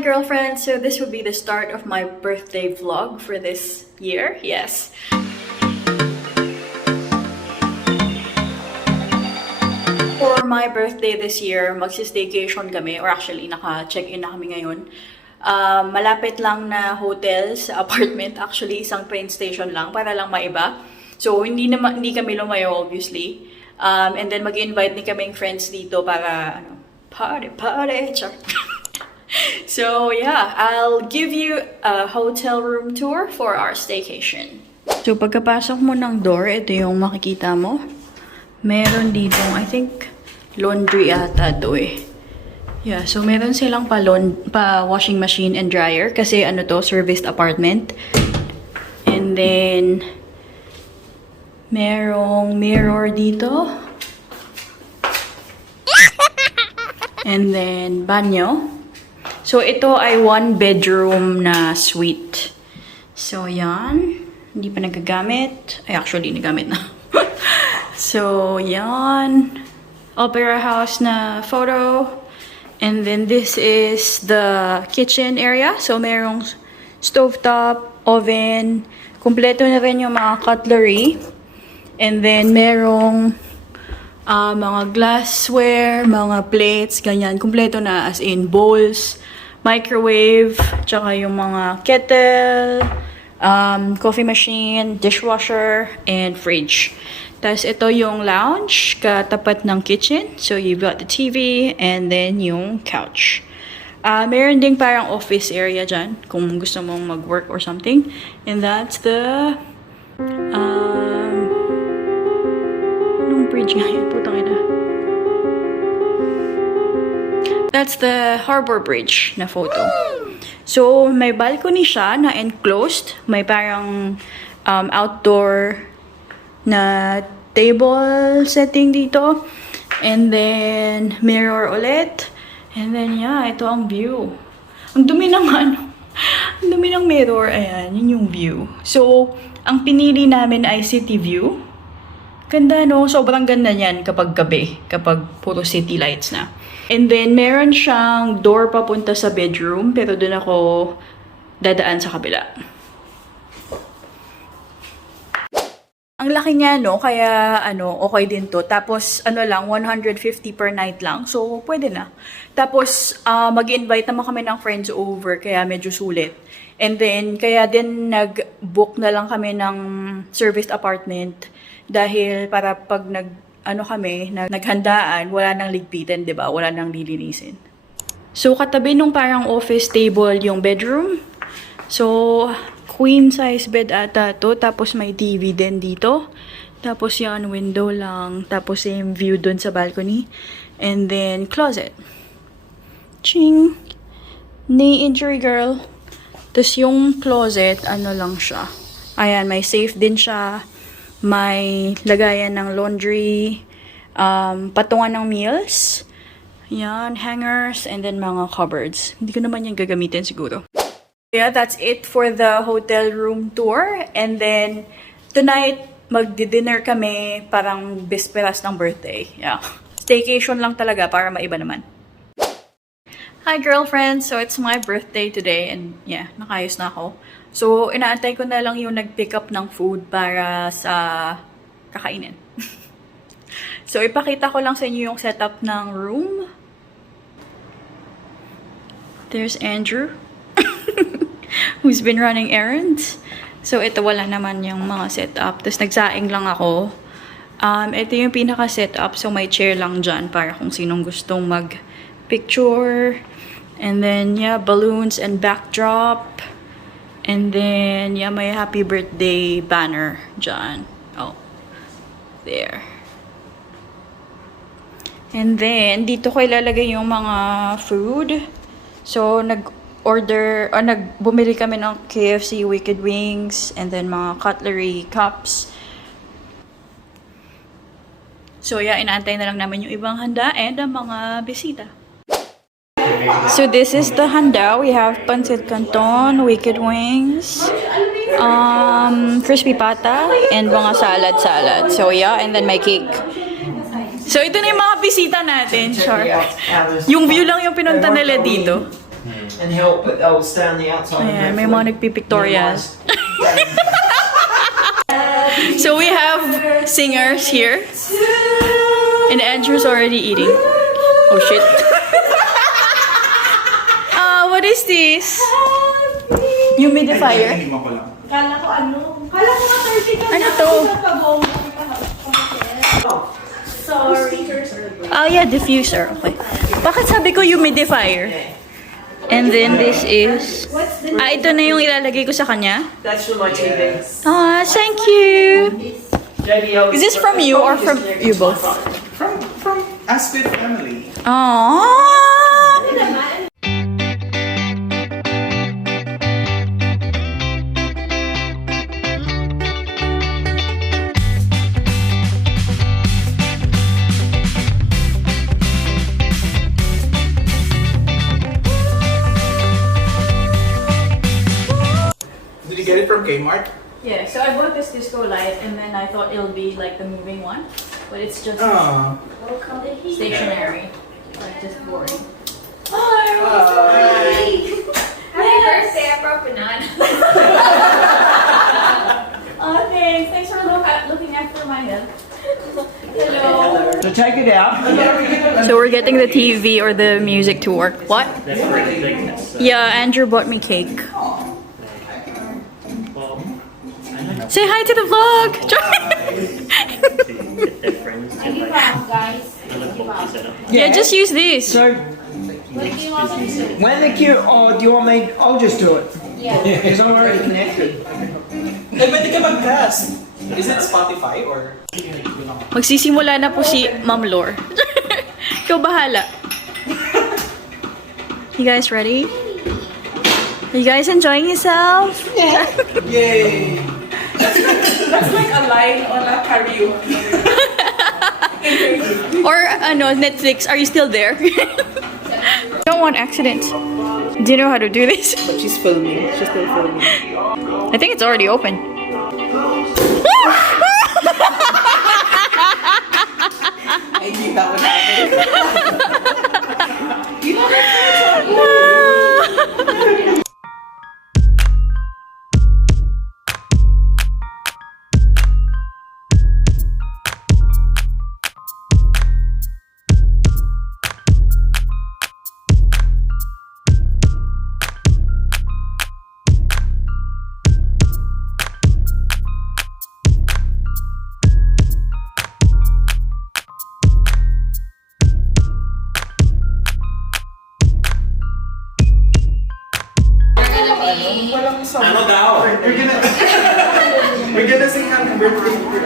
Hi girlfriends, so this would be the start of my birthday vlog for this year, yes. For my birthday this year, magsi-staycation kami, or actually naka-check-in na kami ngayon. Malapit lang na hotel sa apartment, actually isang train station lang para lang maiba. So hindi kami lumayo obviously. And then mag-invite ni kaming friends dito para party. Char. So yeah, I'll give you a hotel room tour for our staycation. So pagkapasok mo ng door, ito yung makikita mo. Meron ditong, I think, laundry ata to eh. Yeah, so meron silang pa washing machine and dryer kasi ano to, serviced apartment. And then merong mirror dito. And then banyo. So, ito ay one bedroom na suite. So, yan. Hindi pa nagagamit. Ay, actually, nagamit na. So, yan. Opera house na photo. And then, this is the kitchen area. So, merong stovetop, oven. Kompleto na rin yung mga cutlery. And then, merong mga glassware, mga plates, ganyan. Kompleto na, as in bowls, microwave, tsaka yung mga kettle, coffee machine, dishwasher, and fridge. Tapos ito yung lounge, katapat ng kitchen. So you've got the TV, and then yung couch. Meron ding parang office area dyan, kung gusto mong mag-work or something. And that's the anong bridge nga yun? Putang ina. That's the harbor bridge na photo. So, may balcony siya na enclosed. May parang outdoor na table setting dito. And then, mirror ulit. And then, yeah, ito ang view. Ang dumi ng ang dumi ng mirror. Ayan, yun yung view. So, ang pinili namin ay city view. Ganda, no? Sobrang ganda niyan kapag gabi. Kapag puro city lights na. And then, meron siyang door papunta sa bedroom, pero doon ako dadaan sa kabila. Ang laki niya, no? Kaya, okay din to. Tapos, lang, 150 per night lang. So, pwede na. Tapos, mag-invite naman kami ng friends over, kaya medyo sulit. And then, kaya din nag-book na lang kami ng serviced apartment. Dahil para pag naghandaan, wala nang ligpitin, di ba? Wala nang lilinisin. So, katabi nung parang office table yung bedroom. So, queen size bed ata to. Tapos may TV din dito. Tapos yan, window lang. Tapos same view dun sa balcony. And then, closet. Ching! Knee injury girl. Tapos yung closet, lang siya. Ayan, may safe din siya. May lagayan ng laundry, patungan ng meals, yan, hangers, and then mga cupboards. Hindi ko naman yung gagamitin siguro. Yeah, that's it for the hotel room tour. And then, tonight, magdi-dinner kami parang bisperas ng birthday. Yeah. Staycation lang talaga para maiba naman. Hi girlfriends! So, it's my birthday today and yeah, nakayos na ako. So, inaantay ko na lang yung nag-pick up ng food para sa kakainin. So, ipakita ko lang sa inyo yung setup ng room. There's Andrew, who's been running errands. So, ito wala naman yung mga setup. Tapos, nagsaing lang ako. Ito yung pinaka-setup. So, may chair lang dyan para kung sinong gustong mag-picture. And then, yeah, balloons and backdrop. And then, yeah, may happy birthday banner dyan. Oh, there. And then, dito ko ilalagay yung mga food. So, bumili kami ng KFC Wicked Wings. And then, mga cutlery cups. So, yeah, inaantay na lang namin yung ibang handa and ang mga bisita. So this is the handa. We have pancit canton, wicked wings, crispy pata, and mga salad. So yeah, and then my cake. So, ito na yung mga bisita natin. Sure. Yung view lang yung pinunta nila dito. and help, but they'll stay on the outside. Ayan, may mga nagpipictorials. So we have singers here. And Andrew's already eating. Oh shit. What is this? Humidifier? Kala ko nga 30 ka. Ano to? Sorry. Oh yeah, diffuser. Okay. Bakit sabi ko humidifier? And then this is... ito na yung ilalagay ko sa kanya? That's for my TV. Ah, thank you. JBL. Is this from you or from you both? From us with family. Aww. Did you get it from Kmart? Yeah, so I bought this disco light and then I thought it'll be like the moving one, but it's just Oh. stationary, like just boring. Happy birthday, I brought banana. Oh, thanks. Thanks for looking after my health. Hello. So take it out. So we're getting the TV or the music to work. What? Yeah, Andrew bought me cake. Say hi to the vlog. Yeah, just use this. So when the queue, oh, do you want me? I'll just do it. Yeah. Because I'm already connected. Pwede ka mag-cast. Is it Spotify or? Magsisimula na po si Ma'am Lore. Ikaw bahala. You guys ready? Are you guys enjoying yourself? Yeah. Yay! That's like a line on a karaoke. Or Netflix, are you still there? Don't want accidents. Do you know how to do this? But she's filming. She's still filming. I think it's already open. I knew that would happen. You know walang song. Ano daw? We're gonna sing happy birthday for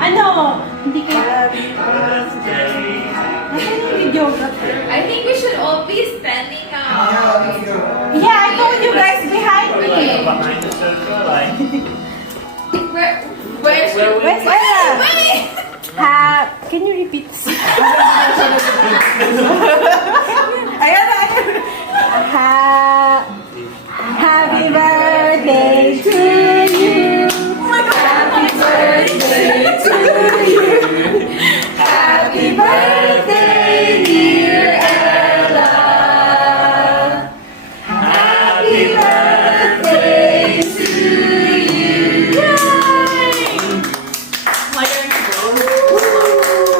Ano? Hindi kayo... Nasaan yung videographer? I think we should all be standing up. Yeah, I told you guys behind me. Behind the circle, like. Where's Where's Ella? Can you repeat? Ayan na. Happy birthday to you. Happy birthday to you. Happy birthday, dear Ella. Happy birthday to you.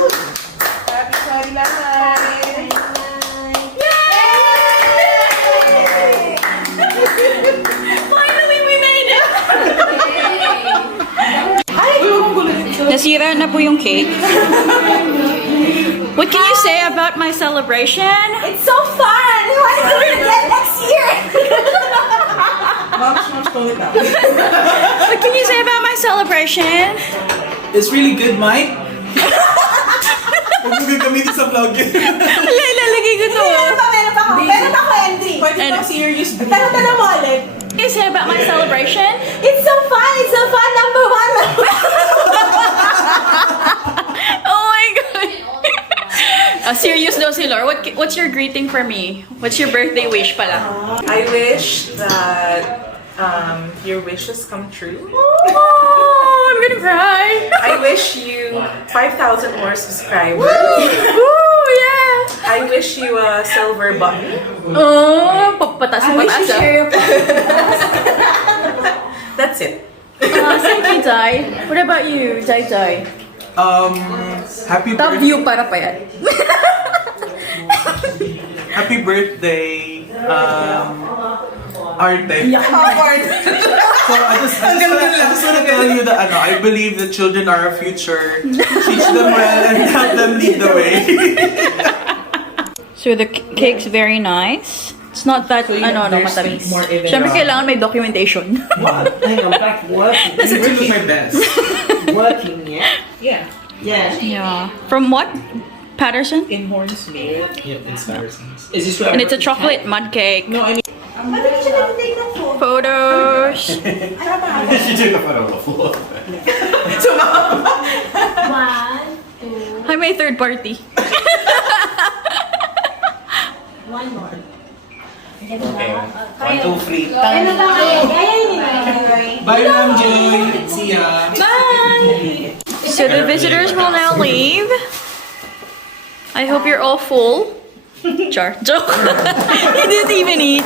Happy birthday lahat. Finally, we made it! Nasira na po yung cake. What can you say about my celebration? It's so fun! I want to do it again next year! What can you say about my celebration? It's really good, Mike. Huwag mo gagamitin sa vlog. Wala, ilalagay ko to. Meron ako entry. Pwede Ano? pang serious. Tanong mo ulit. What can you say about my celebration? It's so fun! It's so fun! Number one! Oh my god. Serious daw si Lore. What's your greeting for me? What's your birthday wish pala? I wish that your wishes come true. Oh, I'm gonna cry. I wish you 5,000 more subscribers. Woo, yeah. I wish you a silver button. Oh, papatas mo patas. That's it. Thank you, Zai. What about you, Zai Zai? Happy Top birthday. view para pa yan. Happy birthday, Arte. So I just want to tell you that I believe that children are our future. Teach them well and help them lead the way. So the cake's very nice. It's not that, matamis. Siyempre kailangan may documentation. What? Hang on, back working. I'm going to do my best. Working, yeah? Yeah. Yeah. Yeah. From what? Patterson? In Hornsby. Yep, it's Patterson's. Is this where And it's a chocolate mud cake. No, I mean. Photos. She took a photo of the floor. One, two, Hi, may third party. one more. Okay. 1, 2, 3. Ano ba kayo? Bye, Ma'am Joy. See ya. Bye! So the visitors will now leave. I hope you're all full. Char. Joke. He didn't even eat.